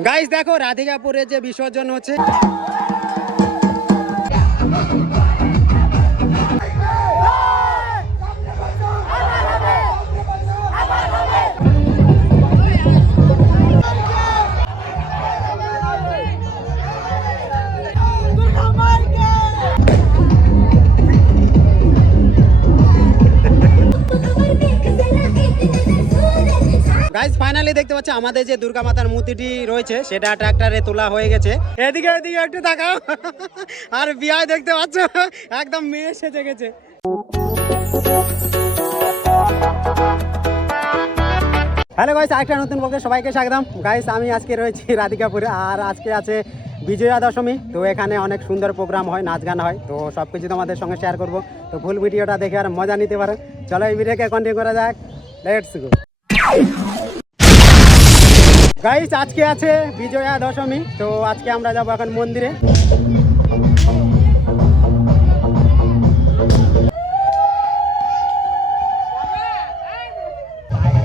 Guys দেখো রাধিকাপুরে যে বিসর্জন হচ্ছে। গাইস ফাইনালি দেখতে পাচ্ছ আমাদের যে দুর্গা মাতার মূর্তিটি রয়েছে সেটা ট্রাক্টরে তোলা হয়ে গেছে। এদিকে এদিকে একটু তাকাও। আর বিয়ায় দেখতে পাচ্ছ একদম মেয়ে সেজে গেছে। হ্যালো গাইস, একটা নতুন ব্লগে সবাইকে স্বাগতম। গাইস আমি আজকে রয়েছি রাধিকাপুরে, আর আজকে আছে বিজয়া দশমী। তো এখানে অনেক সুন্দর প্রোগ্রাম হয়, নাচ গান হয়। তো সব কিছু তোমাদের সঙ্গে শেয়ার করব। তো ফুল ভিডিওটা দেখে আর মজা নিতে পারো। চলো এই ভিডিওকে কন্টিনিউ করা যাক, লেটস গো। গাইস আজকে আছে বিজয়া দশমী। তো আজকে আমরা যাবো এখন মন্দিরে।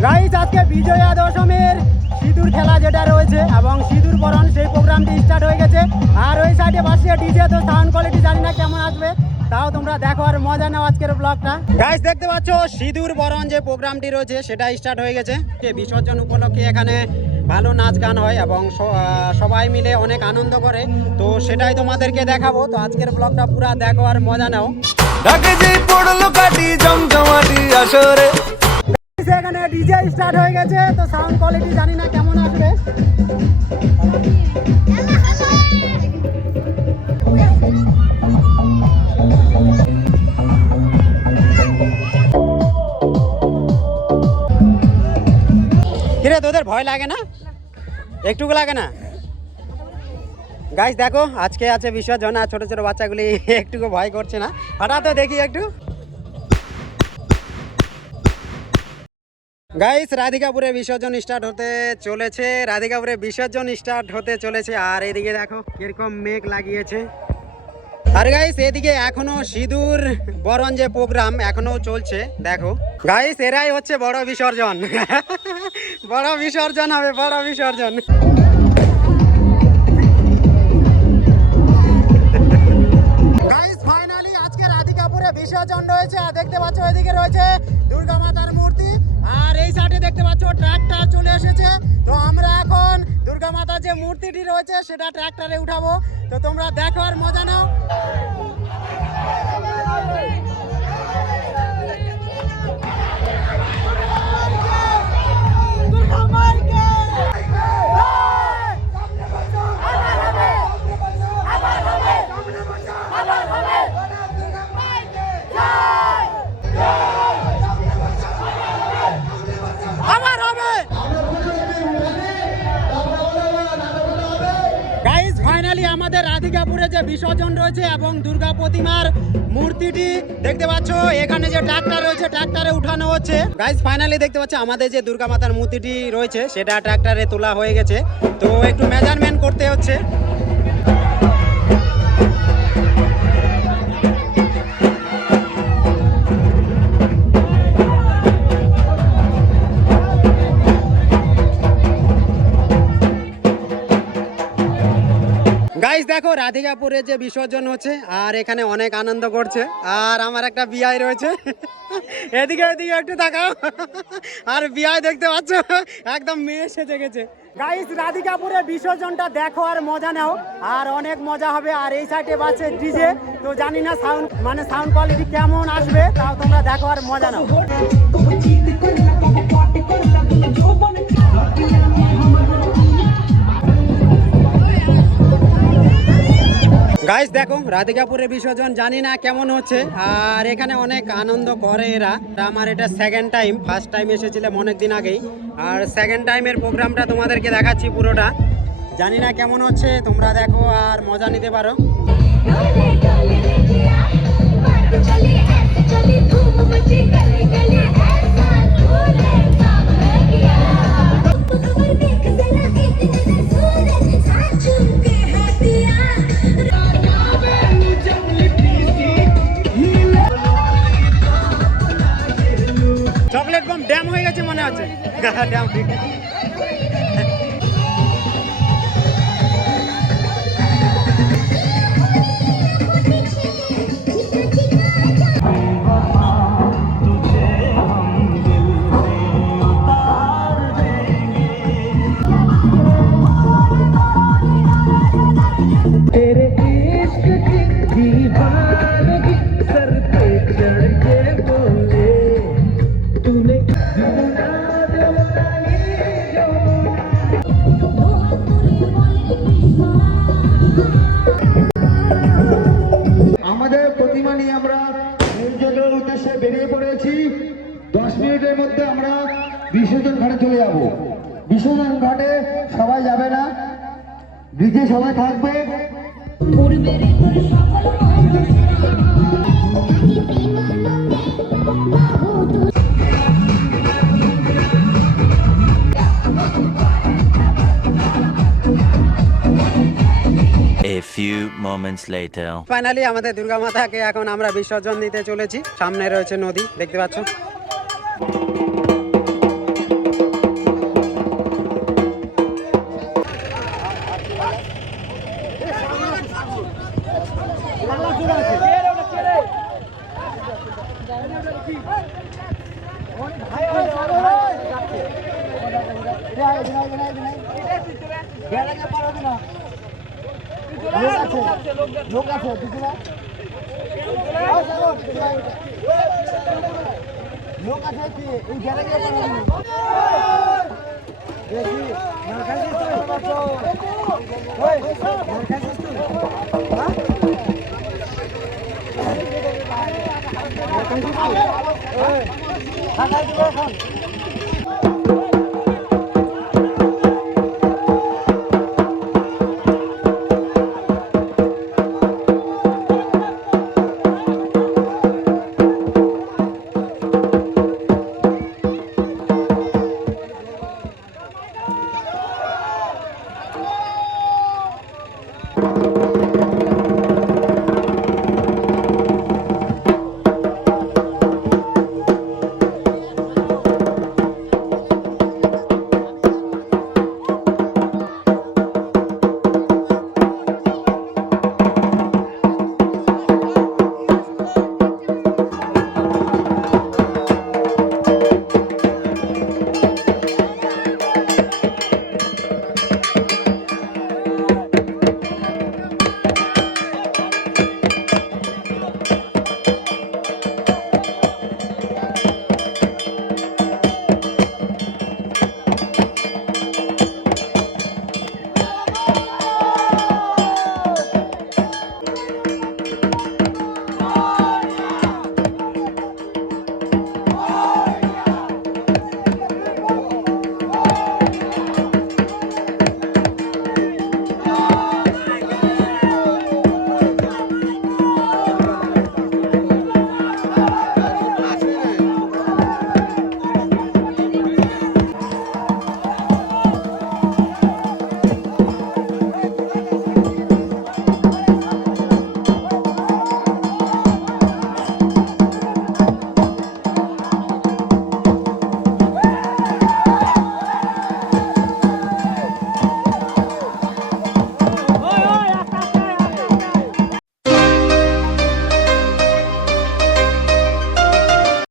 গাইস আজকে বিজয়া দশমীর সিঁদুর খেলা যেটা রয়েছে এবং সিঁদুর বরণ সেই প্রোগ্রামটি স্টার্ট হয়ে গেছে। আর ওই সাইডে বাসে ডিজে, তো সাউন্ড কোয়ালিটি জানি না কেমন আসবে, তাও তোমরা দেখো আর মজা নাও আজকের ব্লগটা। গাইস দেখতে পাচ্ছ সিঁদুর বরণ যে প্রোগ্রামটি রয়েছে সেটা স্টার্ট হয়ে গেছে। বিসর্জন উপলক্ষে এখানে ভালো নাচ গান হয় এবং সবাই মিলে অনেক আনন্দ করে। তো সেটাই তোমাদেরকে দেখাবো। তো আজকের ব্লগটা পুরো দেখো আর মজা নাও। এখানে ডিজে স্টার্ট হয়ে গেছে, তো সাউন্ড কোয়ালিটি জানি না কেমন আসবে। কিরে তোদের ভয় লাগে না? একটুকু লাগে না? গাইস দেখো আজকে আছে বিসর্জন, আর ছোট ছোট বাচ্চাগুলি একটুকু ভয় করছে না। হঠাৎ তো দেখি একটু। গাইস রাধিকাপুরে বিসর্জন স্টার্ট হতে চলেছে, রাধিকাপুরে বিসর্জন স্টার্ট হতে চলেছে। আর এদিকে দেখো কিরকম মেঘ লাগিয়েছে। আর গাইস এদিকে এখনো সিঁদুর বরণ যে প্রোগ্রাম এখনো চলছে। দেখো গাইস এরাই হচ্ছে বড় বিসর্জন। বড় বিসর্জন হবে, বড় বিসর্জন। গাইস ফাইনালি আজকে রাধিকাপুরে বিসর্জন রয়েছে। আর দেখতে পাচ্ছ এদিকে রয়েছে দুর্গা মাতার মূর্তি, আর এই সাইডে দেখতে পাচ্ছ ট্রাক্টর চলে এসেছে। তো আমরা এখন দুর্গা মাতার যে মূর্তিটি রয়েছে সেটা ট্রাক্টরে উঠাবো। তো তোমরা দেখো আর মজা নাও। আমাদের রাধিকাপুরে যে বিসর্জন রয়েছে এবং দুর্গা প্রতিমার মূর্তিটি দেখতে পাচ্ছ এখানে যে ট্রাক্টর রয়েছে ট্রাক্টরে উঠানো হচ্ছে। গাইস ফাইনালি দেখতে পাচ্ছ আমাদের যে দুর্গা মাতার মূর্তিটি রয়েছে সেটা ট্রাক্টরে তোলা হয়ে গেছে। তো একটু মেজারমেন্ট করতে হচ্ছে। গাইস দেখো রাধিকাপুরে যে বিসর্জন হচ্ছে আর এখানে অনেক আনন্দ করছে। আর আমার একটা বিয়াই রয়েছে। এদিকে এদিকে একটু তাকাও। আর বিয়াই দেখতে পাচ্ছ একদম মেয়ে সেজে গেছে। গাইস রাধিকাপুরে বিসর্জনটা দেখো আর মজা নাও, আর অনেক মজা হবে। আর এই সাইডে বাজছে ডিজে, তো জানি না সাউন্ড কোয়ালিটি কেমন আসবে, তাও তোমরা দেখো আর মজা নাও। গাইস দেখো রাধিকাপুরের বিসর্জন জানি না কেমন হচ্ছে, আর এখানে অনেক আনন্দ করে এরা। আমার এটা সেকেন্ড টাইম, ফার্স্ট টাইম এসেছিলাম অনেক দিন আগেই, আর সেকেন্ড টাইমের প্রোগ্রামটা তোমাদেরকে দেখাচ্ছি পুরোটা। জানি না কেমন হচ্ছে, তোমরা দেখো আর মজা নিতে পারো। চকলেট বম ড্যাম হয়ে গেছে মনে হচ্ছে। ড্যাম মিনিটের মধ্যে আমরা বিসর্জন ঘাটে চলে যাব। বিসর্জন ঘাটে সবাই যাবে না, ব্রিজে সবাই থাকবে। A few moments later. Finally আমাদের দুর্গা মাতাকে এখন আমরা বিসর্জন দিতে চলেছি। সামনে রয়েছে নদী, দেখতে পাচ্ছ। লোক আছে লোক আছে এই গ্যারেজে